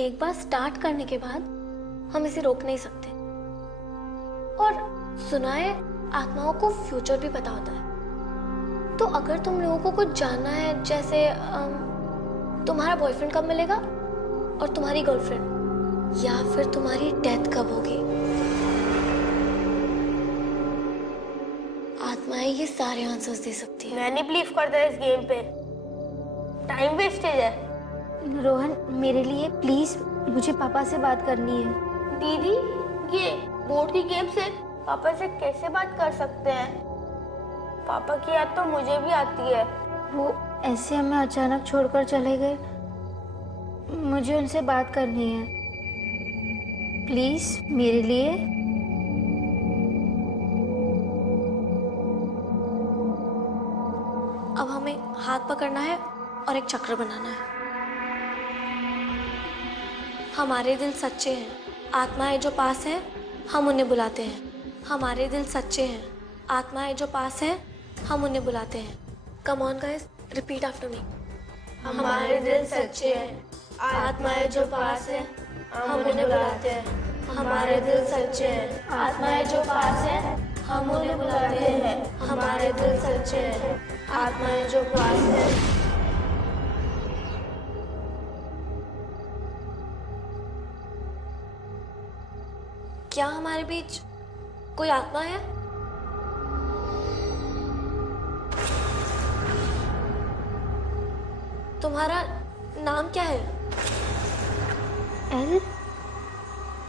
एक बार स्टार्ट करने के बाद हम इसे रोक नहीं सकते। और सुना है आत्माओं को फ्यूचर भी पता होता है। तो अगर तुम लोगों को कुछ जानना है, जैसे तुम्हारा बॉयफ्रेंड कब मिलेगा और तुम्हारी गर्लफ्रेंड, या फिर तुम्हारी डेथ कब होगी, आत्माएं ये सारे आंसर्स दे सकती है। मैं नहीं बिलीव करता इस गेम पे, टाइम वेस्टेज है। रोहन, मेरे लिए प्लीज, मुझे पापा से बात करनी है। दीदी, ये बोर्ड की गेम से पापा से कैसे बात कर सकते हैं? पापा की याद तो मुझे भी आती है। वो ऐसे हमें अचानक छोड़कर चले गए। मुझे उनसे बात करनी है, प्लीज मेरे लिए। अब हमें हाथ पकड़ना है और एक चक्र बनाना है। हमारे दिल सच्चे हैं, आत्माएं जो पास है हम उन्हें बुलाते हैं। हमारे दिल सच्चे हैं, आत्माएं जो पास है हम उन्हें बुलाते हैं। Come on guys, repeat after me. हमारे दिल सच्चे हैं, आत्माएं जो पास है हम उन्हें बुलाते हैं। हमारे दिल सच्चे हैं, आत्माएं जो पास है हम उन्हें बुलाते हैं। हमारे दिल सच्चे हैं, आत्माएं जो पास है। क्या हमारे बीच कोई आत्मा है? तुम्हारा नाम क्या है? एल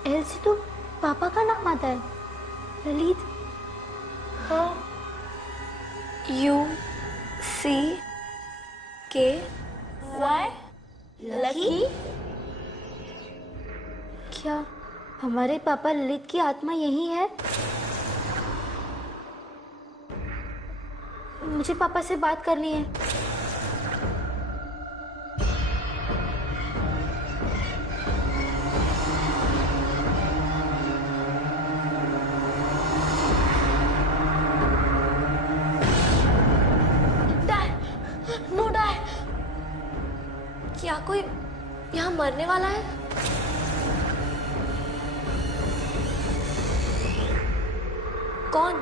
एल से तो पापा का नाम आता है, ललित। हाँ, UCKY। लकी? क्या हमारे पापा ललित की आत्मा यही है? मुझे पापा से बात करनी है। No die. क्या कोई यहाँ मरने वाला है? कौन?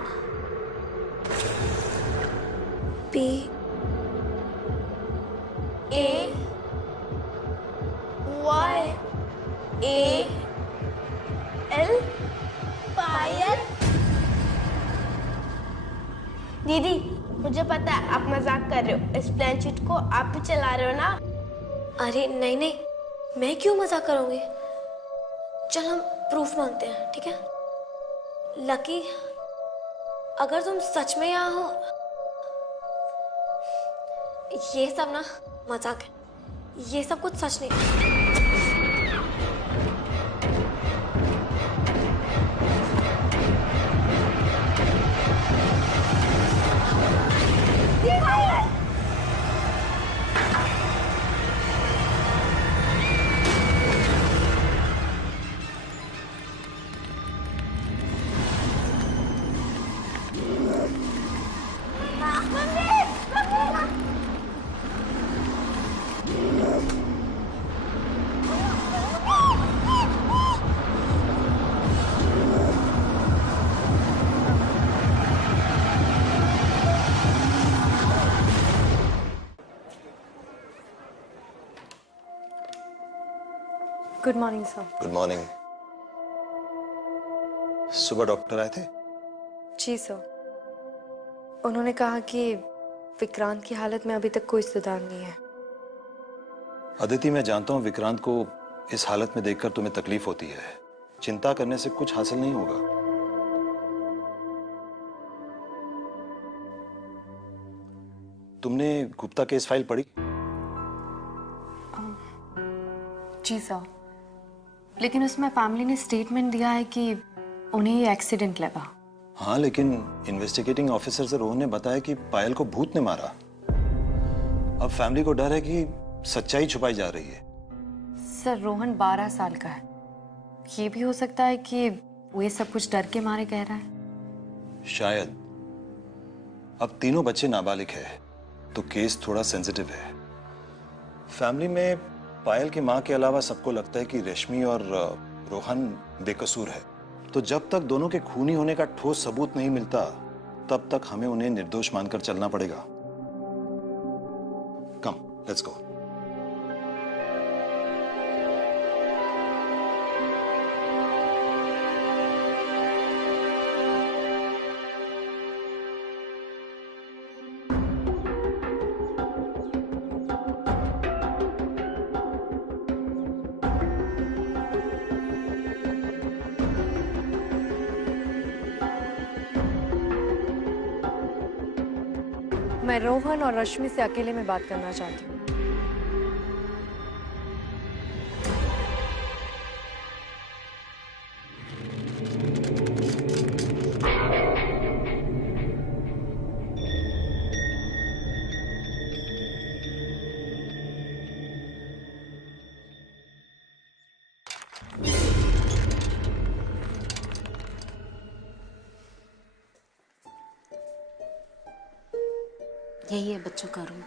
PAYL? पायल? दीदी, मुझे पता है आप मजाक कर रहे हो। इस प्लान शीट को आप भी चला रहे हो ना? अरे नहीं नहीं, मैं क्यों मजाक करूंगी। चल हम प्रूफ मांगते हैं, ठीक है? लकी, अगर तुम सच में यहाँ हो, ये सब ना मजाक है, ये सब कुछ सच नहीं। Good morning sir. Good morning. सुबह डॉक्टर आए थे? जी सर, उन्होंने कहा कि विक्रांत की हालत में अभी तक कोई सुधार नहीं है। अदिति, मैं जानता हूं विक्रांत को इस हालत में देखकर तुम्हें तकलीफ होती है। चिंता करने से कुछ हासिल नहीं होगा। तुमने गुप्ता केस फाइल पढ़ी? जी सर, लेकिन उसमें फैमिली ने स्टेटमेंट दिया है कि उन्हें ये एक्सीडेंट लगा। हाँ, लेकिन इन्वेस्टिगेटिंग ऑफिसर से रोहन ने बताया कि पायल को भूत ने मारा। अब फैमिली को डर है कि सच्चाई छुपाई जा रही है। सर, रोहन 12 साल का है, ये भी हो सकता है कि वो ये सब कुछ डर के मारे कह रहा है। शायद। अब तीनों बच्चे नाबालिग हैं, तो केस थोड़ा सेंसिटिव है। फैमिली में पायल की माँ के अलावा सबको लगता है कि रेशमी और रोहन बेकसूर है। तो जब तक दोनों के खूनी होने का ठोस सबूत नहीं मिलता तब तक हमें उन्हें निर्दोष मानकर चलना पड़ेगा। कम, लेट्स गो। मैं रोहन और रश्मि से अकेले में बात करना चाहती हूँ। यही है बच्चों का रूम।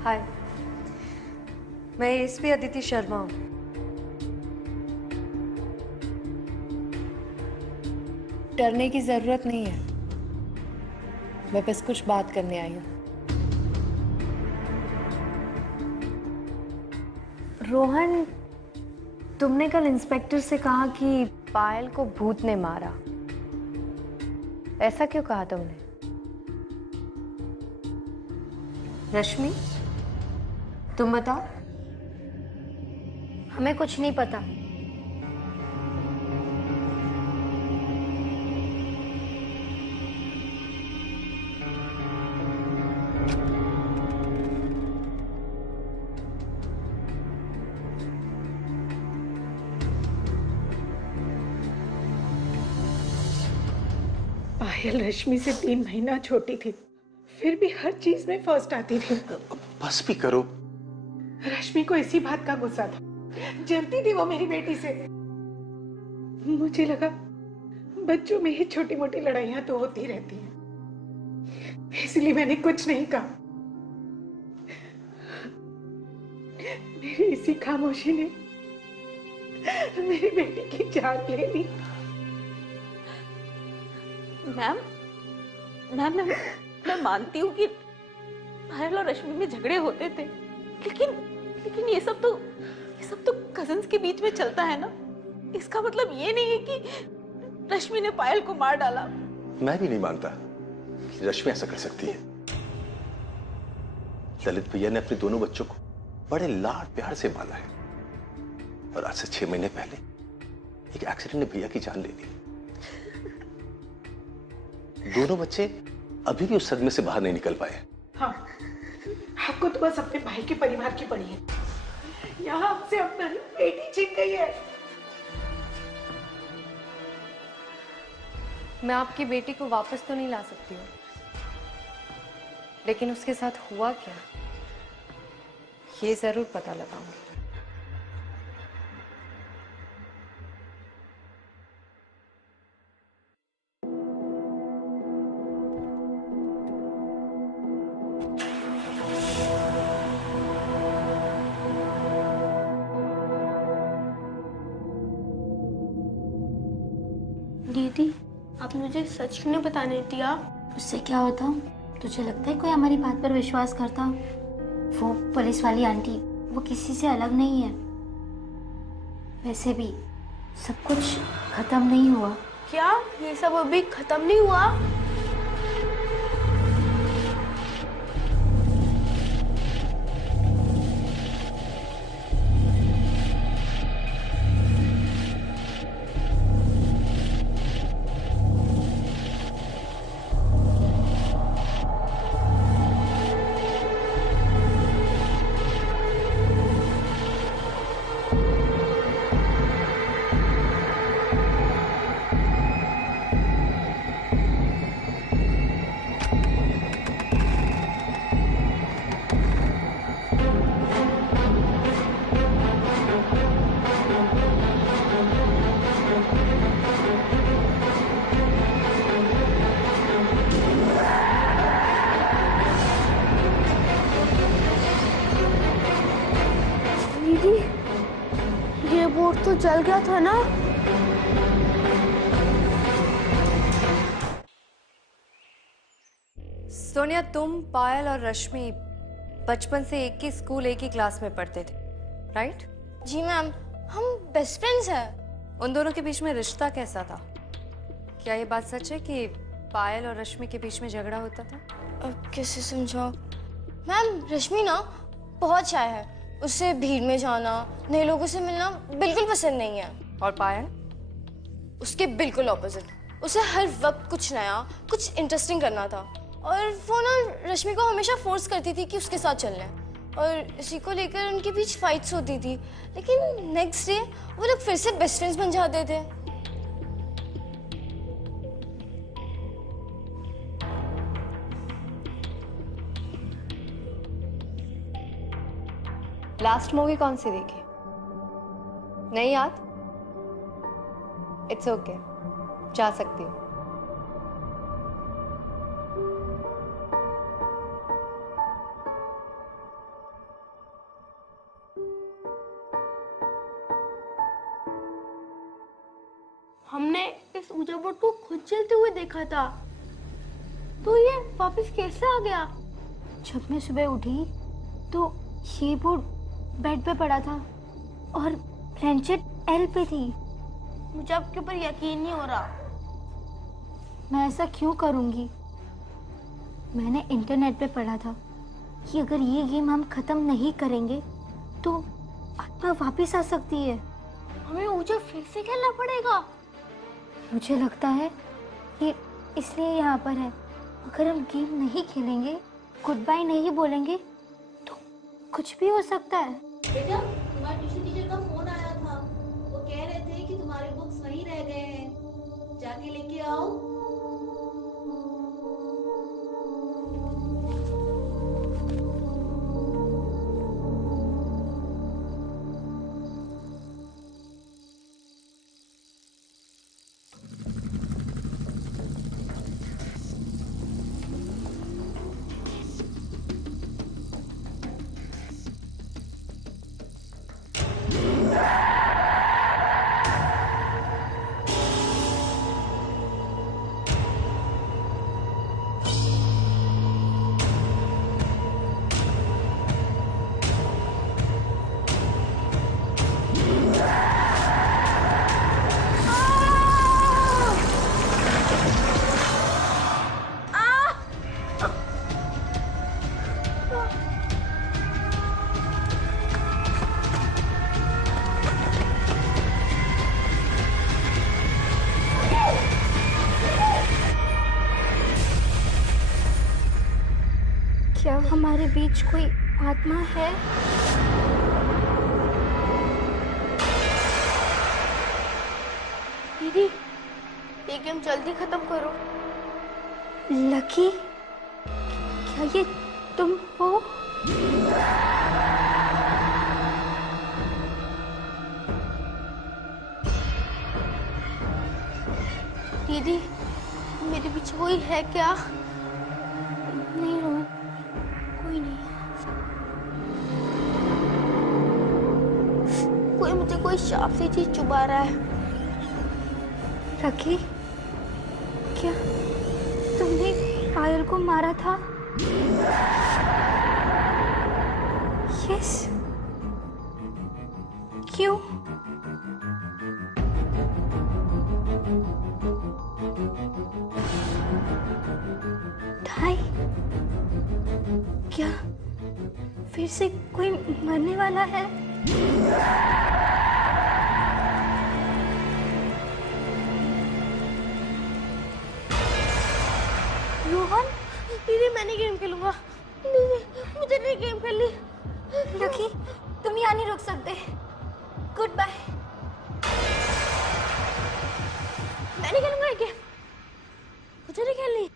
हाय, मैं एसपी अदिति शर्मा हूँ। डरने की जरूरत नहीं है, मैं बस कुछ बात करने आई हूँ। रोहन, तुमने कल इंस्पेक्टर से कहा कि पायल को भूत ने मारा। ऐसा क्यों कहा तुमने? रश्मि, तुम बताओ। हमें कुछ नहीं पता। पायल रश्मि से 3 महीना छोटी थी, फिर भी हर चीज में फर्स्ट आती थी। बस भी करो। रश्मि को इसी बात का गुस्सा था, जलती थी वो मेरी बेटी से। मुझे लगा बच्चों में ही छोटी मोटी लड़ाइयां तो होती रहती हैं, इसलिए मैंने कुछ नहीं कहा। मेरी इसी खामोशी ने मेरी बेटी की जान ले ली। मैम मैं मानती हूँ कि पायल और रश्मि में झगड़े होते थे, लेकिन ये सब तो कजिन्स के बीच में चलता है ना। इसका मतलब ये नहीं है कि रश्मि ने पायल को मार डाला। मैं भी नहीं मानता कि रश्मि ऐसा कर सकती है। ललित भैया ने अपने दोनों बच्चों को बड़े लाड प्यार से पाला है, और आज से 6 महीने पहले एक एक्सीडेंट ने भैया की जान ले ली। दोनों बच्चे अभी भी उस सदमे से बाहर नहीं निकल पाए। हाँ, आपको तो बस अपने भाई के परिवार की पड़ी है। यहाँ आपसे अपना बेटी छीन गई है। मैं आपकी बेटी को वापस तो नहीं ला सकती हूँ, लेकिन उसके साथ हुआ क्या ये जरूर पता लगाऊंगी। दीदी, आपने मुझे सच क्यों नहीं बताने दिया? उससे क्या होता? तुझे लगता है कोई हमारी बात पर विश्वास करता? वो पुलिस वाली आंटी, वो किसी से अलग नहीं है। वैसे भी सब कुछ खत्म नहीं हुआ। क्या ये सब अभी खत्म नहीं हुआ? बोर्ड तो जल गया था ना? सोनिया, तुम, पायल और रश्मि बचपन से एक ही स्कूल, एक ही क्लास में पढ़ते थे, राइट? जी मैम, हम बेस्ट फ्रेंड्स हैं। उन दोनों के बीच में रिश्ता कैसा था? क्या ये बात सच है कि पायल और रश्मि के बीच में झगड़ा होता था? अब कैसे समझाओ? मैम, रश्मि ना बहुत शाय है। उसे भीड़ में जाना, नए लोगों से मिलना बिल्कुल पसंद नहीं है। और पायल? उसके बिल्कुल ऑपोजिट। उसे हर वक्त कुछ नया, कुछ इंटरेस्टिंग करना था। और वो ना रश्मि को हमेशा फोर्स करती थी कि उसके साथ चलना है, और इसी को लेकर उनके बीच फाइट्स होती थी। लेकिन नेक्स्ट डे वो लोग फिर से बेस्ट फ्रेंड्स बन जाते थे। लास्ट मूवी कौन सी देखी? नहीं याद? इट्स ओके, जा सकती हूँ। हमने इस ऊर्जा बोर्ड को खुद चलते हुए देखा था, तो ये वापस कैसे आ गया? जब मैं सुबह उठी तो ये बोर्ड बेड पे पड़ा था और प्लेनचेट एल पे थी। मुझे आपके ऊपर यकीन नहीं हो रहा। मैं ऐसा क्यों करूंगी? मैंने इंटरनेट पे पढ़ा था कि अगर ये गेम हम खत्म नहीं करेंगे तो आत्मा वापस आ सकती है। हमें ऊर्जा फिर से खेलना पड़ेगा। मुझे लगता है ये इसलिए यहाँ पर है। अगर हम गेम नहीं खेलेंगे, गुड बाय नहीं बोलेंगे, तो कुछ भी हो सकता है। बेटा, तुम्हारे ट्यूशन टीचर का फोन आया था। वो कह रहे थे कि तुम्हारे बुक्स वहीं रह गए हैं, जाके लेके आओ। क्या हमारे बीच कोई आत्मा है? दीदी, ये गेम जल्दी खत्म करो। लकी, क्या ये तुम हो? दीदी, मेरे पीछे कोई है क्या? नहीं रोहन, कोई नहीं। कोई मुझे कोई शाप सी चीज चुभा रहा है। लकी, क्या तुमने पायल को मारा था? यस। क्यों? ढाई? क्या फिर से कोई मरने वाला है? रोहन, दीदी, मैं नहीं गेम खेलूंगा। दीदी, मुझे नहीं गेम खेलनी। लकी, तुम यहाँ नहीं रुक सकते। Goodbye. मैं नहीं खेलूंगा ये गेम। मुझे नहीं खेलनी।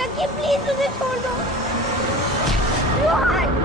लकी, प्लीज मुझे छोड़ दो। रोहन!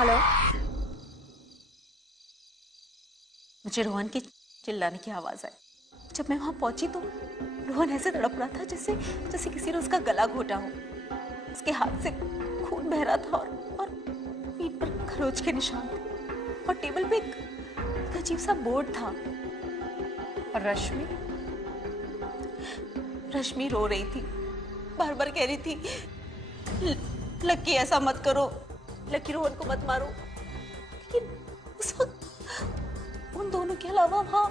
हेलो। मुझे रोहन की चिल्लाने की आवाज आई। जब मैं वहां पहुंची तो रोहन ऐसे तड़प रहा था जैसे जैसे किसी ने उसका गला घोटा हो। उसके हाथ से खून बह रहा था और पीठ पर खरोच के निशान थे और टेबल पे एक अजीब सा बोर्ड था। और रश्मि रो रही थी, बार बार कह रही थी लकी ऐसा मत करो, लकी रोहन को मत मारो। लेकिन उस वक्त उन दोनों के अलावा वहां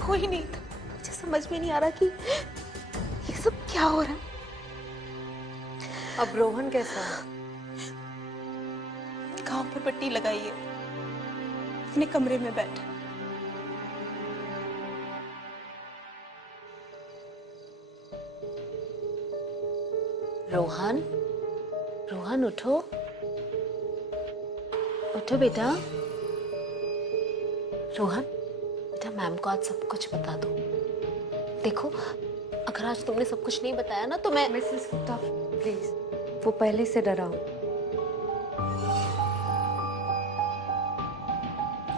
कोई नहीं था। मुझे समझ में नहीं आ रहा कि ये सब क्या हो रहा है। अब रोहन कैसा है? घाव पर पट्टी लगाई है, अपने कमरे में बैठा। रोहन, रोहन उठो, उठो बेटा। रोहन बेटा, मैम को आज सब कुछ बता दो। देखो, अगर आज तुमने सब कुछ नहीं बताया ना तो मैं मिसेस गुप्ता प्लीज। वो पहले से डरा हूं।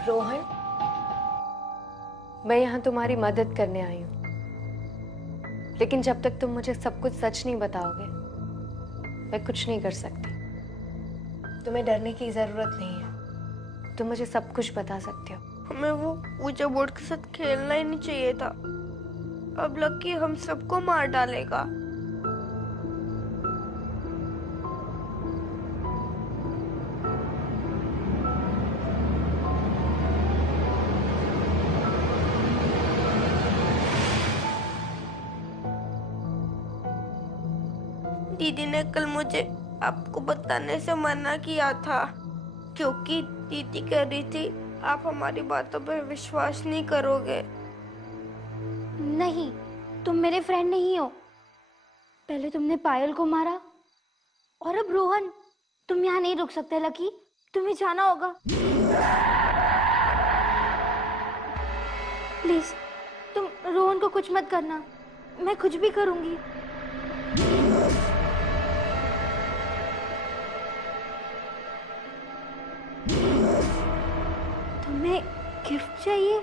रोहन, मैं यहाँ तुम्हारी मदद करने आई हूँ, लेकिन जब तक तुम मुझे सब कुछ सच नहीं बताओगे मैं कुछ नहीं कर सकती। तुम्हें डरने की जरूरत नहीं है, तुम मुझे सब कुछ बता सकते हो। हमें वो ऊंचा बोर्ड के साथ खेलना ही नहीं चाहिए था। अब लकी हम सबको मार डालेगा। दीदी ने कल मुझे आपको बताने से मना किया था, क्योंकि दीदी कह रही थी आप हमारी बातों पर विश्वास नहीं करोगे। नहीं, तुम मेरे फ्रेंड नहीं हो। पहले तुमने पायल को मारा और अब रोहन। तुम यहाँ नहीं रुक सकते लकी, तुम्हें जाना होगा। प्लीज तुम रोहन को कुछ मत करना, मैं कुछ भी करूंगी। तुम्हें गिफ्ट चाहिए?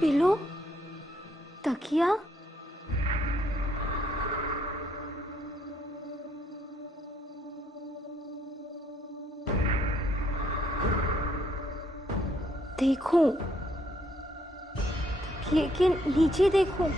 पिलो, तकिया, देखो तकिए के नीचे देखो।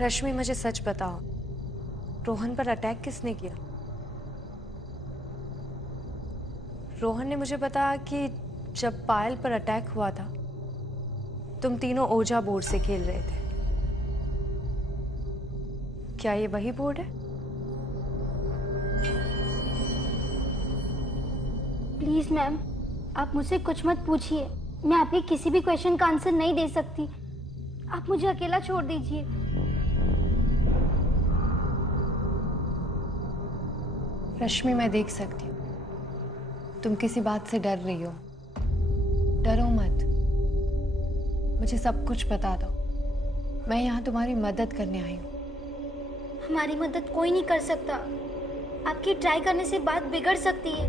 रश्मि, मुझे सच बताओ, रोहन पर अटैक किसने किया? रोहन ने मुझे बताया कि जब पायल पर अटैक हुआ था तुम तीनों ओजा बोर्ड से खेल रहे थे। क्या ये वही बोर्ड है? प्लीज मैम, आप मुझसे कुछ मत पूछिए। मैं आपके किसी भी क्वेश्चन का आंसर नहीं दे सकती। आप मुझे अकेला छोड़ दीजिए। रश्मि, मैं देख सकती हूँ तुम किसी बात से डर रही हो। डरो मत, मुझे सब कुछ बता दो। मैं यहाँ तुम्हारी मदद करने आई हूँ। हमारी मदद कोई नहीं कर सकता। आपकी ट्राई करने से बात बिगड़ सकती है।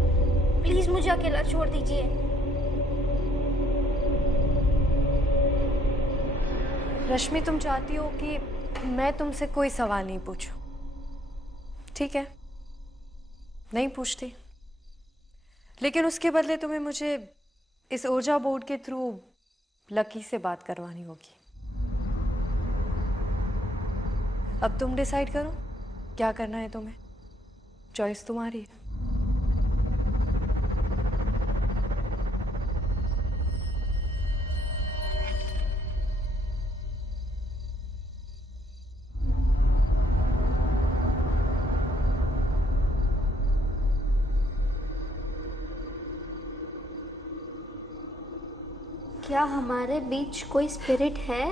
प्लीज मुझे अकेला छोड़ दीजिए। रश्मि, तुम चाहती हो कि मैं तुमसे कोई सवाल नहीं पूछूं, ठीक है? नहीं पूछती, लेकिन उसके बदले तुम्हें मुझे इस ओजा बोर्ड के थ्रू लकी से बात करवानी होगी। अब तुम डिसाइड करो क्या करना है तुम्हें, चॉइस तुम्हारी है। क्या हमारे बीच कोई स्पिरिट है?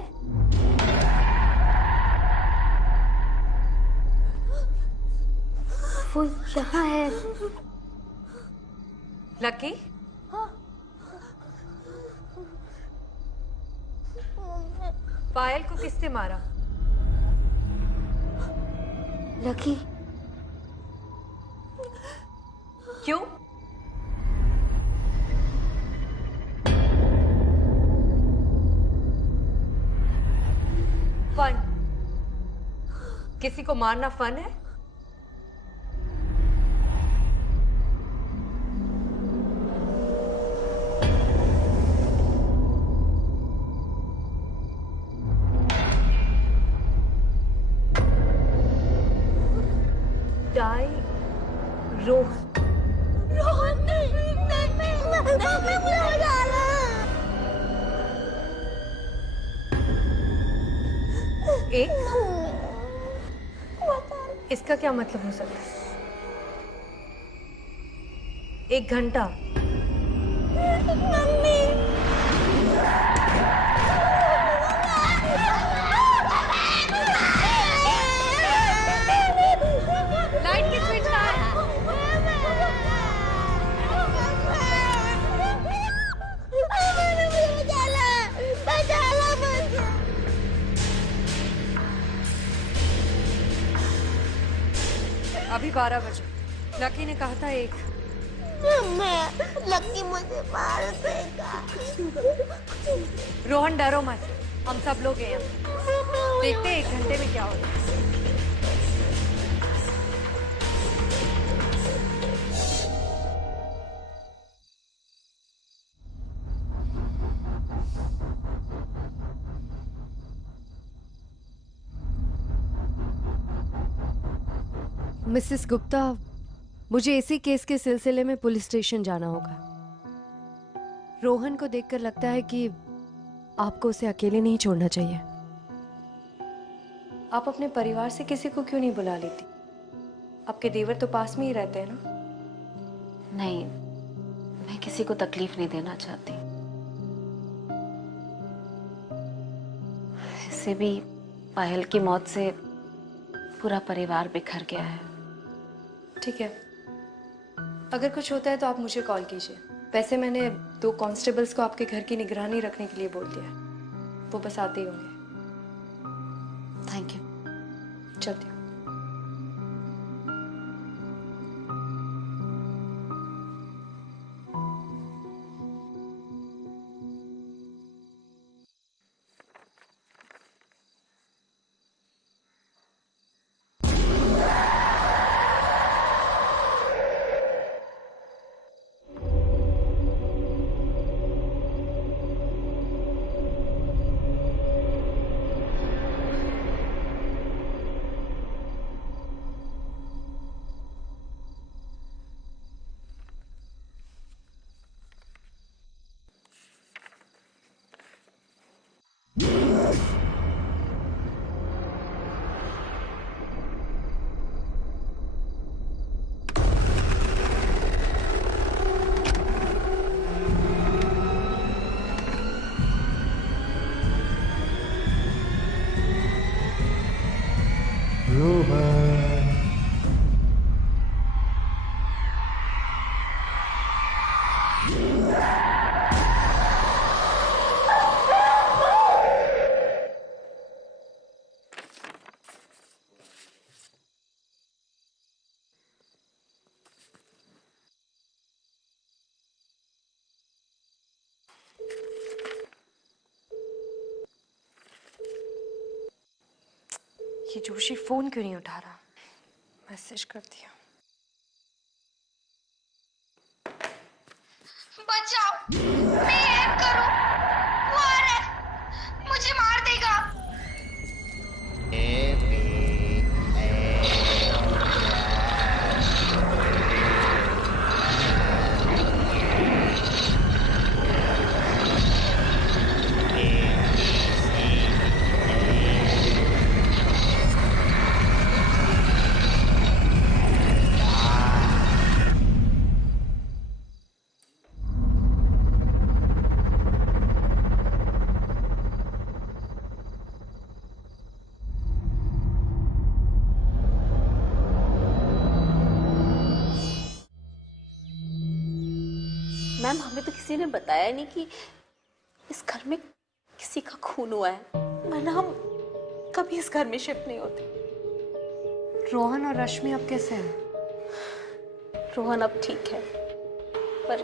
वो यहाँ है। लकी, पायल को किसने मारा? लकी, क्यों? फन? किसी को मारना फन है? डाई रोहन। रोहन एक इसका क्या मतलब हो सकता है? 1 घंटा? लाइट की स्विच कहाँ है? अभी 12 बजे। लकी ने कहा था 1। लकी मुझे मार देगा। रोहन डरो मत, हम सब लोग हैं। देखते हैं 1 घंटे में क्या होता है। मिसेस गुप्ता, मुझे इसी केस के सिलसिले में पुलिस स्टेशन जाना होगा। रोहन को देखकर लगता है कि आपको उसे अकेले नहीं छोड़ना चाहिए। आप अपने परिवार से किसी को क्यों नहीं बुला लेती? आपके देवर तो पास में ही रहते हैं ना? नहीं, मैं किसी को तकलीफ नहीं देना चाहती। इससे भी पायल की मौत से पूरा परिवार बिखर गया है। ठीक है, अगर कुछ होता है तो आप मुझे कॉल कीजिए। वैसे मैंने 2 कांस्टेबल्स को आपके घर की निगरानी रखने के लिए बोल दिया है, वो बस आते ही होंगे। Thank you. चलती हूँ। ये जोशी फोन क्यों नहीं उठा रहा? मैसेज कर दिया। बचाओ, मैं हेल्प करूं। वो आ रहा है, मुझे मार देगा। मैम हमें तो किसी ने बताया नहीं कि इस घर में किसी का खून हुआ है, वरना हम कभी इस घर में शिफ्ट नहीं होते। रोहन और रश्मि अब कैसे हैं? रोहन अब ठीक है, पर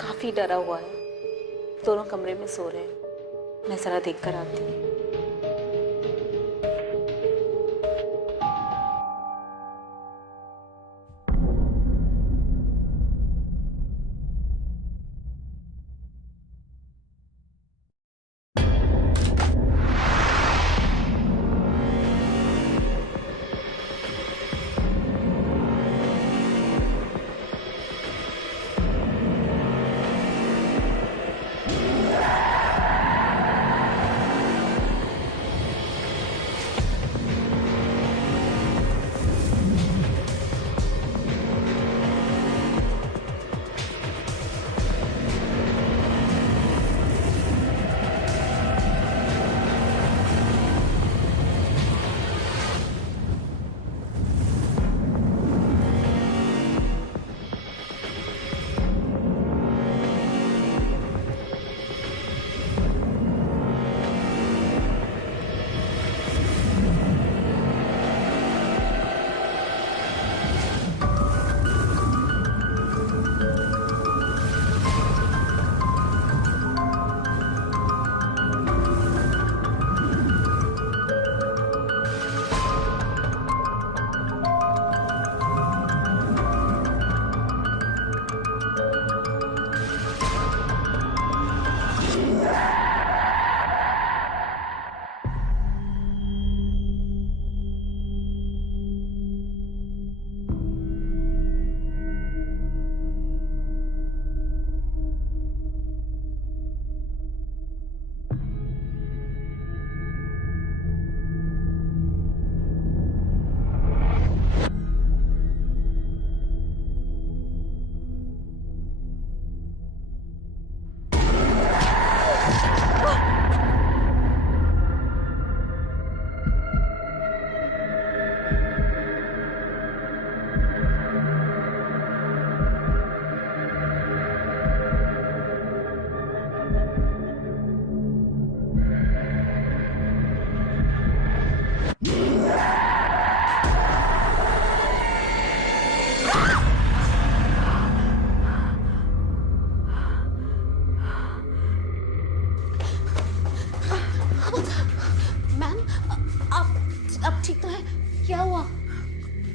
काफी डरा हुआ है। दोनों कमरे में सो रहे हैं। मैं जरा देख कर आती हूँ।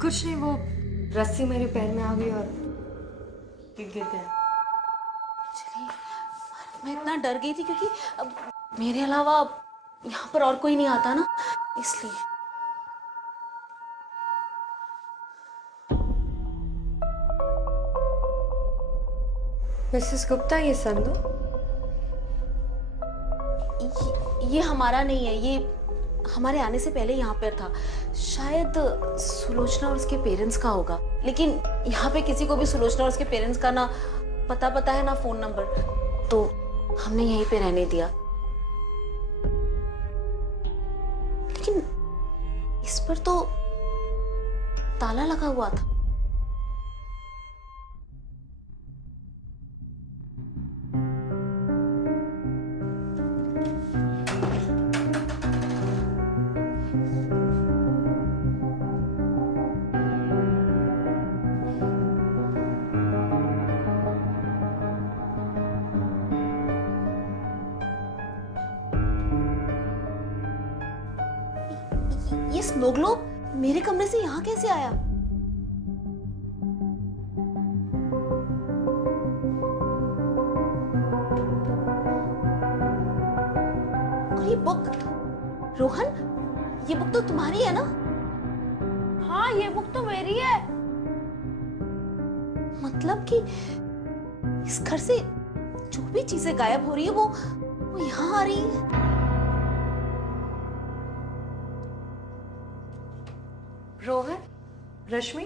कुछ नहीं, वो रस्सी मेरे पैर में आ गई और गिर गया। मैं इतना डर गई थी क्योंकि अब मेरे अलावा यहाँ पर और कोई नहीं आता ना, इसलिए। मिसेस गुप्ता, ये संदू? ये हमारा नहीं है, ये हमारे आने से पहले यहाँ पर था। शायद सुलोचना और उसके पेरेंट्स का होगा, लेकिन यहाँ पे किसी को भी सुलोचना और उसके पेरेंट्स का ना पता है ना फोन नंबर, तो हमने यहीं पे रहने दिया। लेकिन इस पर तो ताला लगा हुआ था। ये स्नो ग्लोब मेरे कमरे से यहाँ कैसे आया? और ये बुक, रोहन, ये बुक तो तुम्हारी है ना? हाँ, ये बुक तो मेरी है। मतलब कि इस घर से जो भी चीजें गायब हो रही है वो यहाँ आ रही है। रोहन, रश्मि,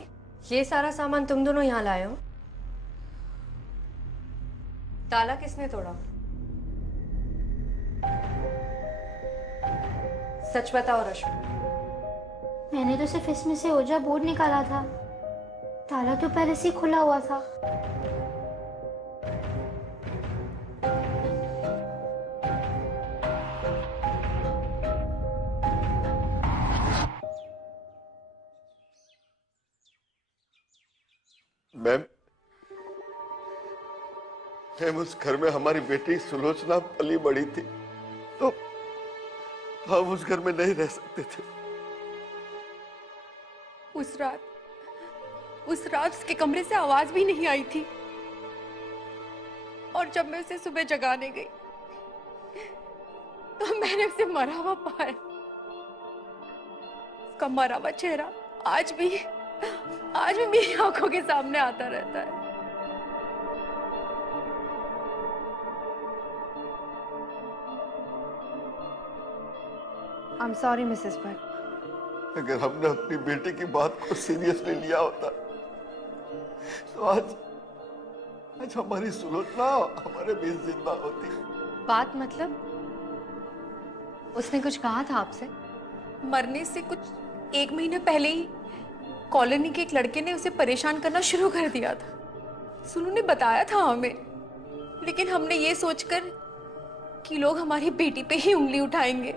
ये सारा सामान तुम दोनों यहाँ लाए हो? ताला किसने तोड़ा? सच बताओ रश्मि। मैंने तो सिर्फ इसमें से ओजा बोर्ड निकाला था, ताला तो पहले से ही खुला हुआ था। हम उस घर में हमारी बेटी सुलोचना पली बड़ी थी, तो हम उस घर में नहीं रह सकते थे। उस रात उसके कमरे से आवाज भी नहीं आई थी, और जब मैं उसे सुबह जगाने गई तो मैंने उसे मरा हुआ पाया। उसका मरा हुआ चेहरा आज भी मेरी आंखों के सामने आता रहता है। I'm sorry, Mrs. Bhatt. अगर हमने अपनी बेटी की बात को सीरियसली लिया होता तो आज हमारी सुलोचना हमारे बीच जिंदा होती। बात मतलब? उसने कुछ कहा था आपसे? मरने से कुछ 1 महीने पहले ही कॉलोनी के एक लड़के ने उसे परेशान करना शुरू कर दिया था। सुलू ने बताया था हमें, लेकिन हमने ये सोचकर कि लोग हमारी बेटी पे ही उंगली उठाएंगे,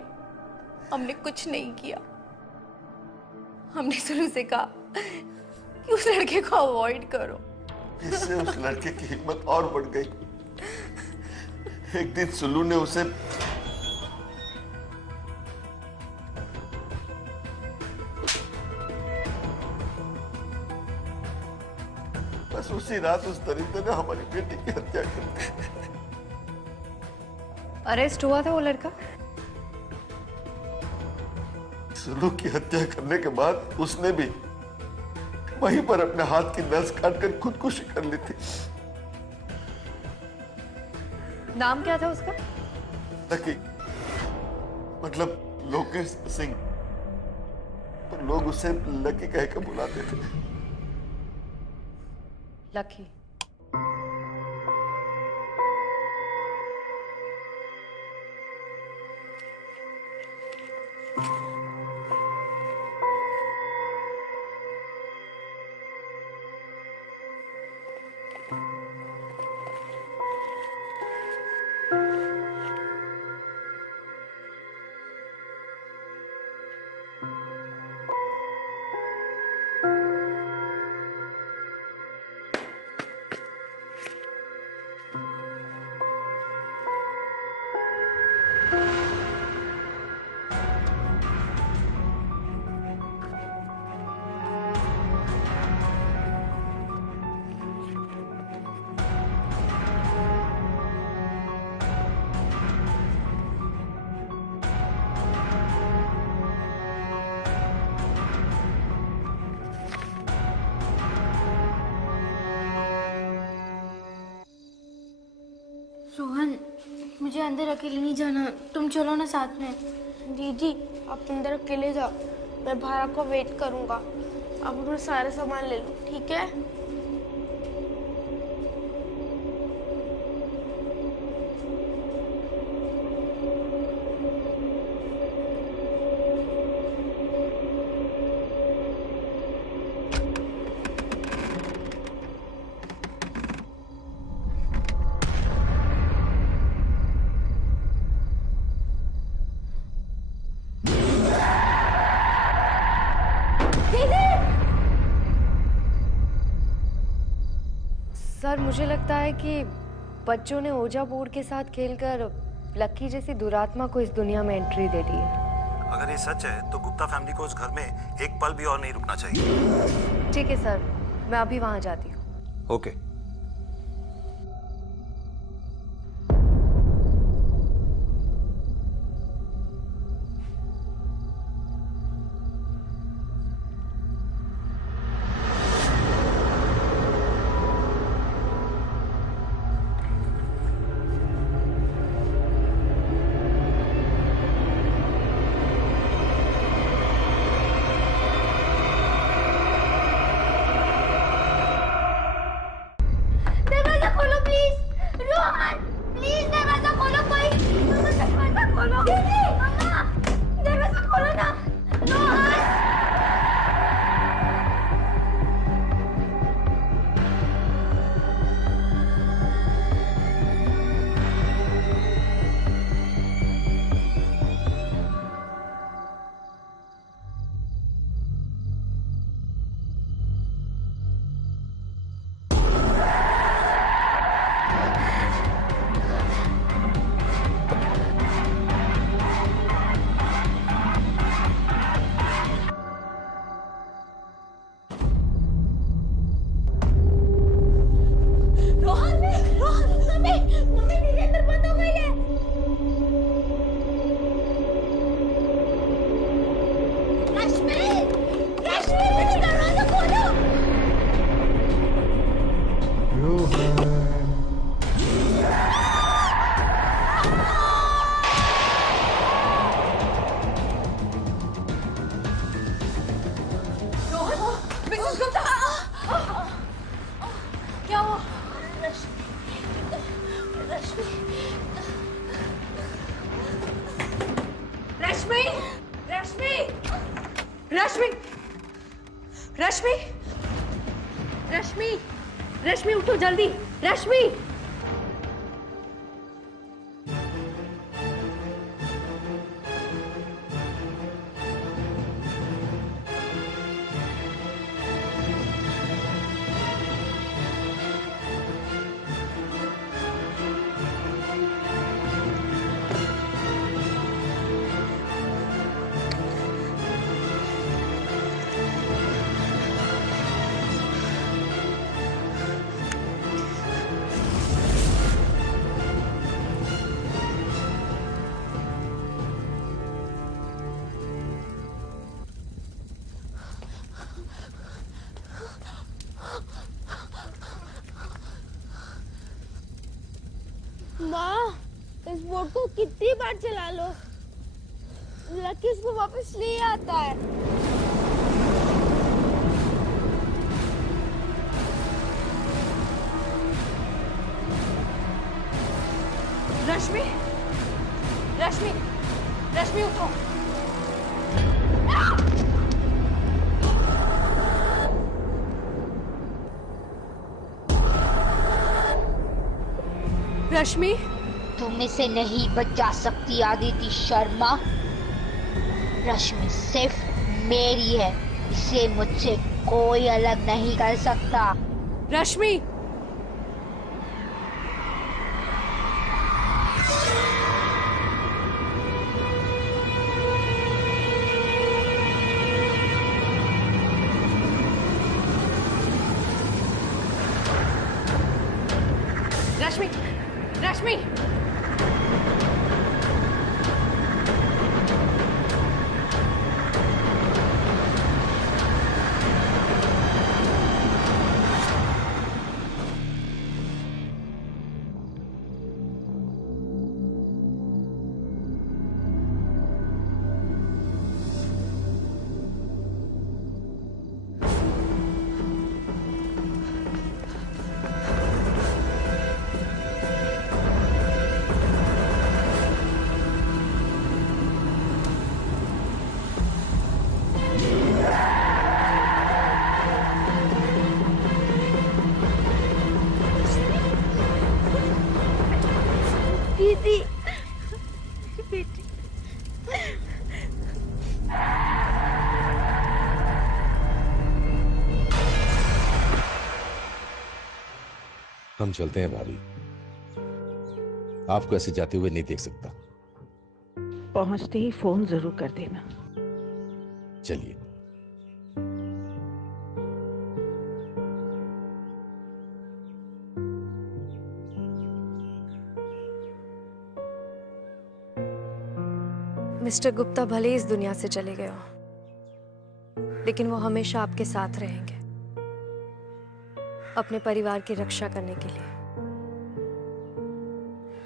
हमने कुछ नहीं किया। हमने सुलू से कहा कि उस लड़के को अवॉइड करो। इससे उस लड़के की हिम्मत और बढ़ गई। एक दिन सुलू ने उसे बस उसी रात उस दरिंदे ने हमारी बेटी की हत्या कर दी। अरेस्ट हुआ था वो लड़का? सुलू की हत्या करने के बाद उसने भी वहीं पर अपने हाथ की नस काटकर खुदकुशी कर ली थी। नाम क्या था उसका? लकी, मतलब लोकेश सिंह, तो लोग उसे लकी कह के बुलाते थे। लकी। रोहन, मुझे अंदर अकेले नहीं जाना, तुम चलो ना साथ में। दीदी आप अंदर अकेले जाओ, मैं बाहर आपको वेट करूंगा। आप अपना सारा सामान ले लो, ठीक है? सर, मुझे लगता है कि बच्चों ने ओजा बोर्ड के साथ खेलकर लकी जैसी दुरात्मा को इस दुनिया में एंट्री दे दी है। अगर ये सच है तो गुप्ता फैमिली को उस घर में एक पल भी और नहीं रुकना चाहिए। ठीक है सर, मैं अभी वहां जाती हूँ। ओके। रश्मि उठो जल्दी, रश्मि। माँ, इस बोट को कितनी बार चला लो, लकी इसको वापस ले आता है। रश्मि, रश्मि, रश्मि उठो। रश्मि, तुम इसे नहीं बचा सकती आदिति शर्मा। रश्मि सिर्फ मेरी है, इसे मुझसे कोई अलग नहीं कर सकता। रश्मि, रश्मि, रश्मि, दीदी, बेटी, हम चलते हैं भाभी, आपको ऐसे जाते हुए नहीं देख सकता। पहुंचते ही फोन जरूर कर देना। चलिए। मिस्टर गुप्ता भले इस दुनिया से चले गए हो, लेकिन वो हमेशा आपके साथ रहेंगे, अपने परिवार की रक्षा करने के लिए।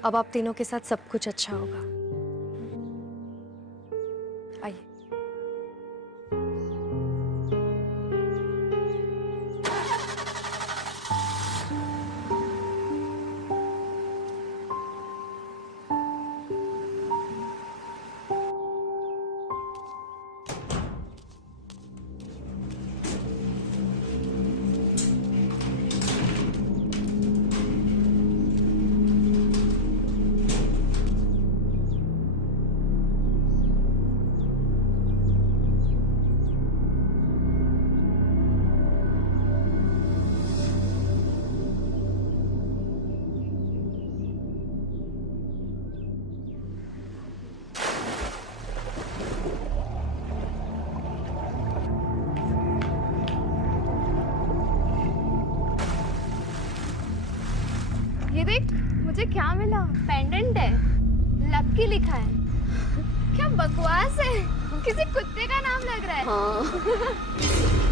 अब आप तीनों के साथ सब कुछ अच्छा होगा। आइए। ये देख, मुझे क्या मिला? पेंडेंट है, लकी लिखा है। क्या बकवास है, किसी कुत्ते का नाम लग रहा है। हाँ।